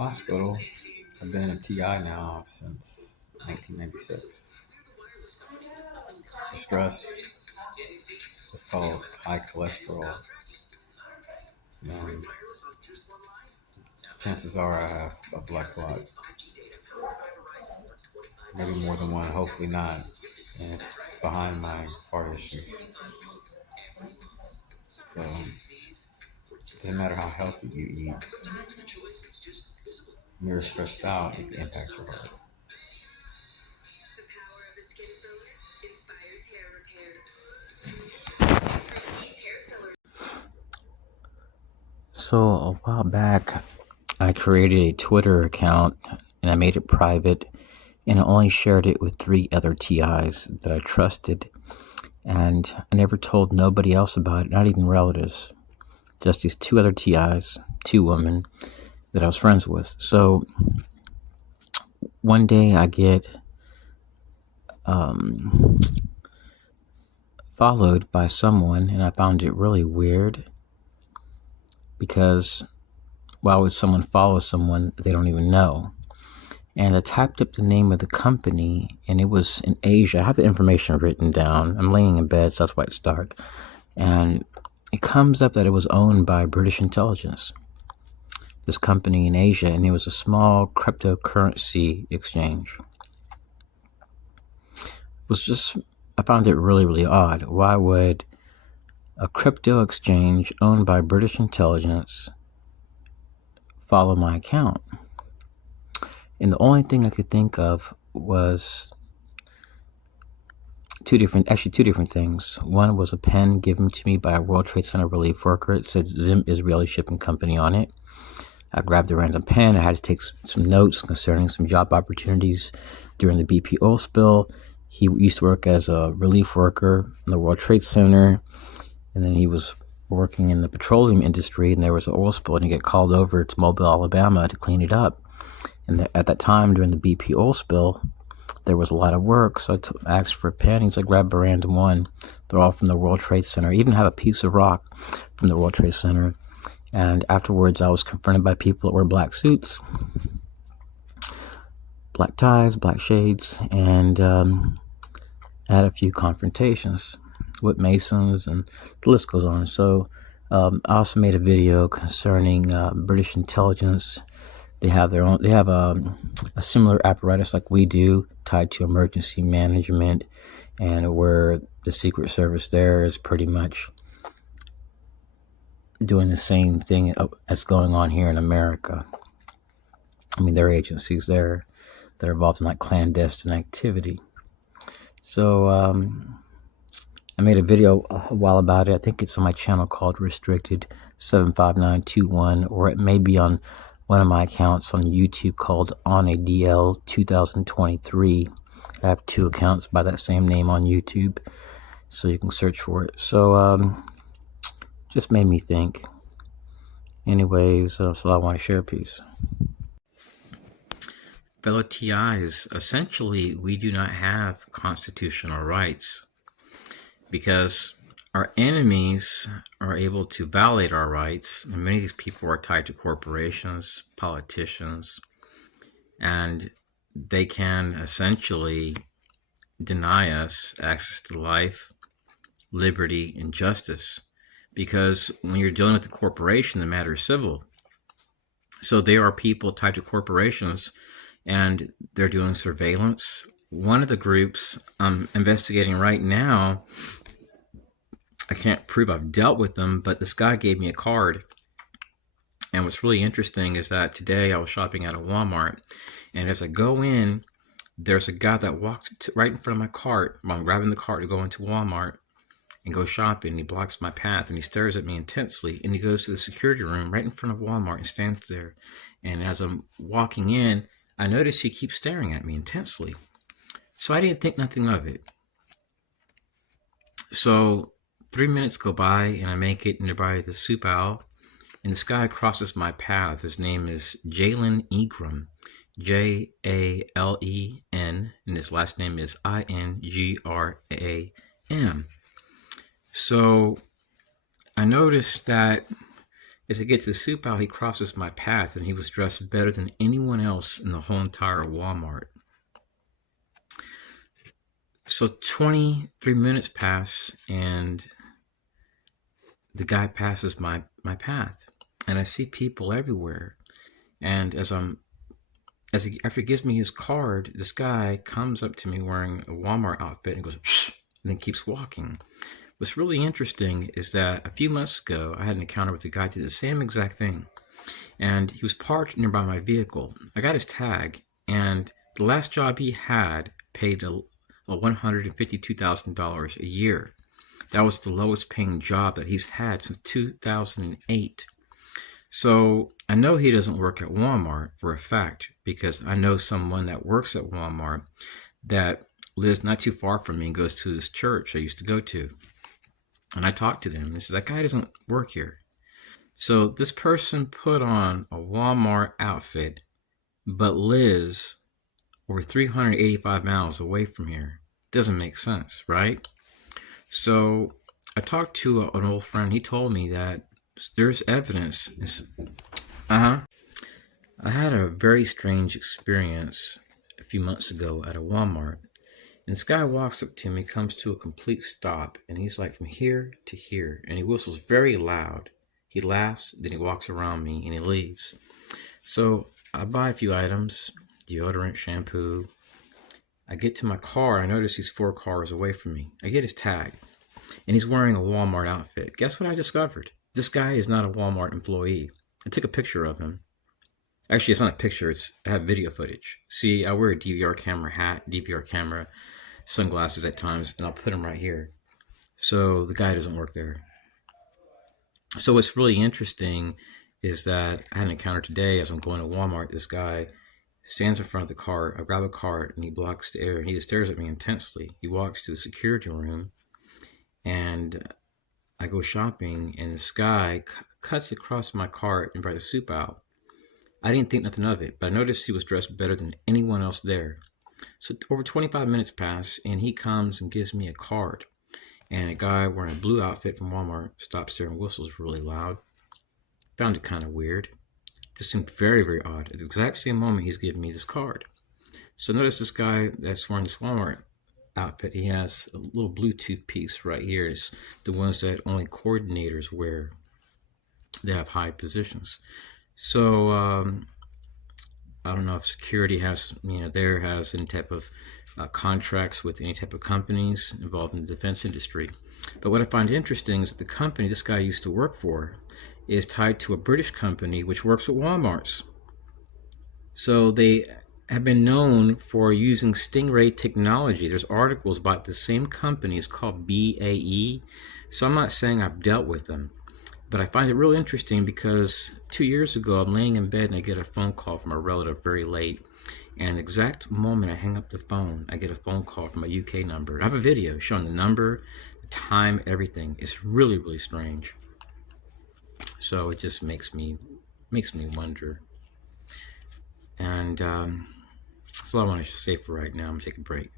hospital. I've been a TI now since 1996. The stress has caused high cholesterol, and chances are I have a blood clot. Maybe more than one, hopefully not. And it's behind my heart issues. So it doesn't matter how healthy you eat. When you're stressed out, it impacts your heart. So a while back, I created a Twitter account and I made it private, and I only shared it with 3 other TIs that I trusted, and I never told nobody else about it, not even relatives. Just these 2 other TIs, 2 women that I was friends with. So one day I get followed by someone, and I found it really weird because why would someone follow someone they don't even know? And I typed up the name of the company, and it was in Asia. I have the information written down. I'm laying in bed, so that's why it's dark. And it comes up that it was owned by British intelligence, this company in Asia, and it was a small cryptocurrency exchange. I found it really, really odd. Why would a crypto exchange owned by British intelligence follow my account? And the only thing I could think of was two different things. One was a pen given to me by a World Trade Center relief worker. It said Zim Israeli Shipping Company on it. I grabbed a random pen. I had to take some notes concerning some job opportunities during the BP oil spill. He used to work as a relief worker in the World Trade Center, and then he was working in the petroleum industry, and there was an oil spill, and he got called over to Mobile, Alabama to clean it up. And at that time, during the BP oil spill, there was a lot of work, so I asked for a pen. He's like, grab a random one. They're all from the World Trade Center. I even have a piece of rock from the World Trade Center. And afterwards, I was confronted by people that wear black suits, black ties, black shades, and I had a few confrontations with Masons, and the list goes on. So I also made a video concerning British intelligence. They have their own. They have a similar apparatus like we do, tied to emergency management, and where the Secret Service there is pretty much doing the same thing that's going on here in America. I mean, there are agencies there that are involved in like clandestine activity. So I made a video a while about it. I think it's on my channel called Restricted 75921, or it may be on one of my accounts on YouTube called On a DL 2023. I have 2 accounts by that same name on YouTube, so you can search for it. So just made me think. Anyways, so I want to share a piece. Fellow TIs, essentially, we do not have constitutional rights because our enemies are able to violate our rights, and many of these people are tied to corporations, politicians, and they can essentially deny us access to life, liberty, and justice. Because when you're dealing with the corporation, the matter is civil. So there are people tied to corporations, and they're doing surveillance. One of the groups I'm investigating right now, I can't prove I've dealt with them, but this guy gave me a card. And what's really interesting is that today I was shopping at a Walmart, and as I go in, there's a guy that walks right in front of my cart while I'm grabbing the cart to go into Walmart and go shopping. He blocks my path, and he stares at me intensely, and he goes to the security room right in front of Walmart and stands there. And as I'm walking in, I notice he keeps staring at me intensely. So I didn't think nothing of it. So 3 minutes go by, and I make it nearby the soup aisle, and this guy crosses my path. His name is Jalen Ingram, Jalen, and his last name is Ingram. So I noticed that as I get to the soup aisle, he crosses my path, and he was dressed better than anyone else in the whole entire Walmart. So 23 minutes pass, and the guy passes my path, and I see people everywhere. And after he gives me his card, this guy comes up to me wearing a Walmart outfit and goes, "Psh," and then keeps walking. What's really interesting is that a few months ago, I had an encounter with a guy who did the same exact thing, and he was parked nearby my vehicle. I got his tag, and the last job he had paid a $152,000 a year. That was the lowest paying job that he's had since 2008. So I know he doesn't work at Walmart for a fact, because I know someone that works at Walmart that lives not too far from me and goes to this church I used to go to. And I talked to them, and he says, that guy doesn't work here. So this person put on a Walmart outfit, but lives over 385 miles away from here. Doesn't make sense, right? So I talked to an old friend. He told me that there's evidence. I had a very strange experience a few months ago at a Walmart. And this guy walks up to me, comes to a complete stop, and he's like, from here to here. And he whistles very loud. He laughs, then he walks around me, and he leaves. So I buy a few items, deodorant, shampoo. I get to my car. I notice he's 4 cars away from me. I get his tag, and he's wearing a Walmart outfit. Guess what I discovered? This guy is not a Walmart employee. I took a picture of him. Actually, it's not a picture. I have video footage. See, I wear a DVR camera hat, DVR camera, sunglasses at times, and I'll put them right here. So the guy doesn't work there. So what's really interesting is that I had an encounter today as I'm going to Walmart. This guy stands in front of the car. I grab a cart, and he blocks the air, and he just stares at me intensely. He walks to the security room, and I go shopping, and this guy cuts across my cart and by the soup aisle. I didn't think nothing of it, but I noticed he was dressed better than anyone else there. So over 25 minutes pass, and he comes and gives me a card. And a guy wearing a blue outfit from Walmart stops there and whistles really loud. Found it kind of weird. Just seemed very, very odd. At the exact same moment, he's giving me this card. So notice this guy that's wearing this Walmart outfit, he has a little Bluetooth piece right here. It's the ones that only coordinators wear. They have high positions. So I don't know if security has, has any type of contracts with any type of companies involved in the defense industry. But what I find interesting is that the company this guy used to work for is tied to a British company which works with Walmart's. So they have been known for using Stingray technology. There's articles about the same companies called BAE. So I'm not saying I've dealt with them, but I find it real interesting because 2 years ago, I'm laying in bed and I get a phone call from a relative very late. And the exact moment I hang up the phone, I get a phone call from a UK number. I have a video showing the number, the time, everything. It's really, really strange. So it just makes me wonder. And that's all I want to say for right now. I'm going to take a break.